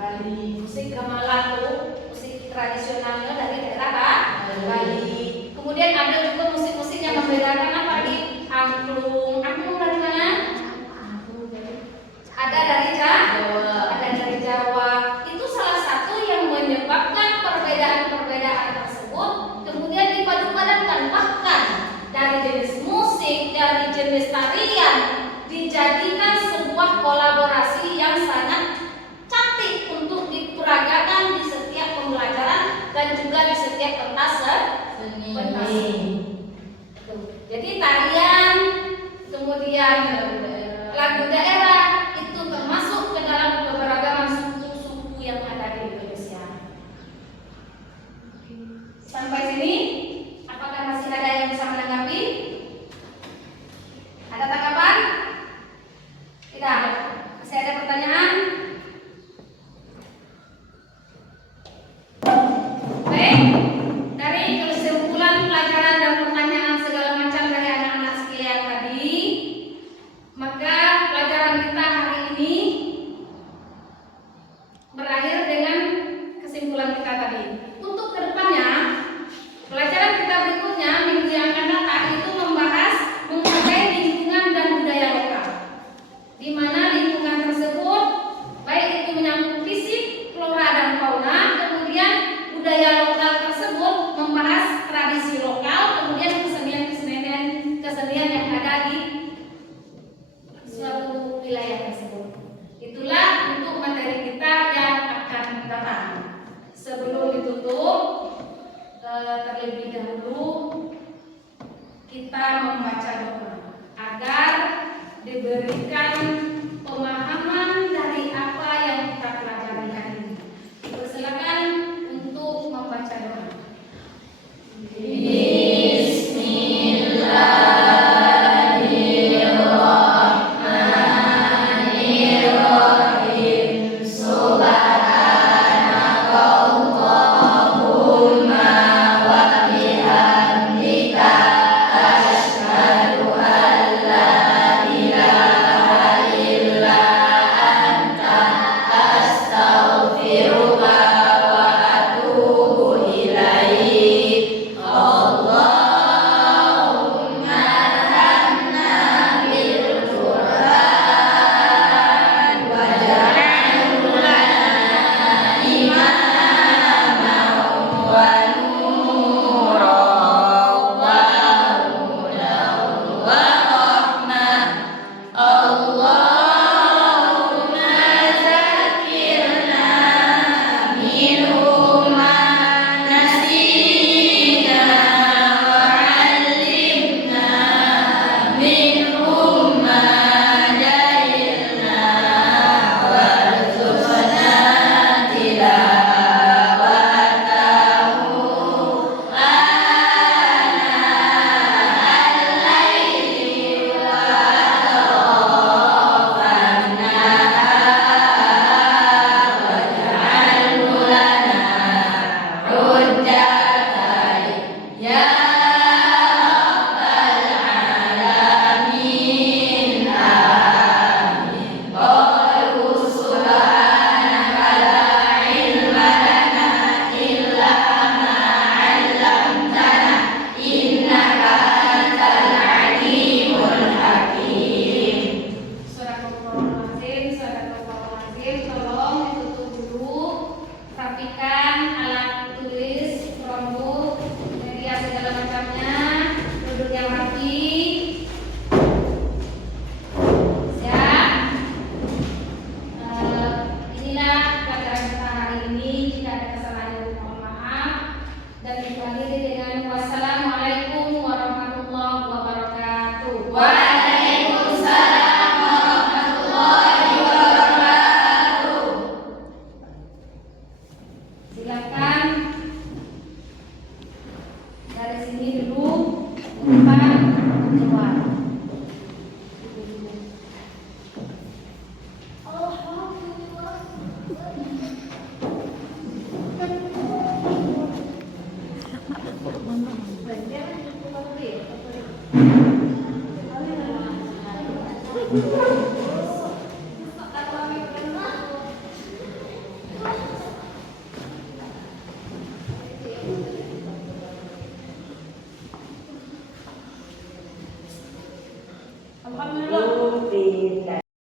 Bali. Musik gamelan tuh musik tradisionalnya dari daerah apa? Bali. Kemudian ada juga musik-musik yang membedakan apa di angklung. Angklung dari mana? Ada dari Jawa. Ada dari Jawa. Itu salah satu yang menyebabkan perbedaan-perbedaan tersebut kemudian dipadu-padankan, bahkan dari jenis musik, dari jenis tarian dijadikan sebuah kolaborasi yang sangat cantik untuk diperagakan di setiap pembelajaran dan juga di setiap pentas seni. Jadi tarian, kemudian lagu daerah itu termasuk ke dalam keberagaman suku-suku yang ada di Indonesia. Sampai sini, apakah masih ada yang bisa menanggapi? Ada tanggapan? Tidak. Masih ada pertanyaan? Baik, dari kesimpulan pelajaran dan pertanyaan segala macam dari anak-anak sekalian tadi, maka pelajaran kita hari ini berakhir dengan kesimpulan kita tadi. Untuk kedepannya, pelajaran kita berikutnya minggu yang akan datang itu membahas mengenai lingkungan dan budaya lokal, di mana lingkungan tersebut baik itu menyangkut fisik, flora dan fauna, kemudian budaya lokal tersebut membahas tradisi lokal, kemudian kesenian yang ada di suatu wilayah tersebut. Itulah untuk materi kita yang akan datang. Sebelum ditutup, terlebih dahulu kita membaca doa agar diberikan pemahaman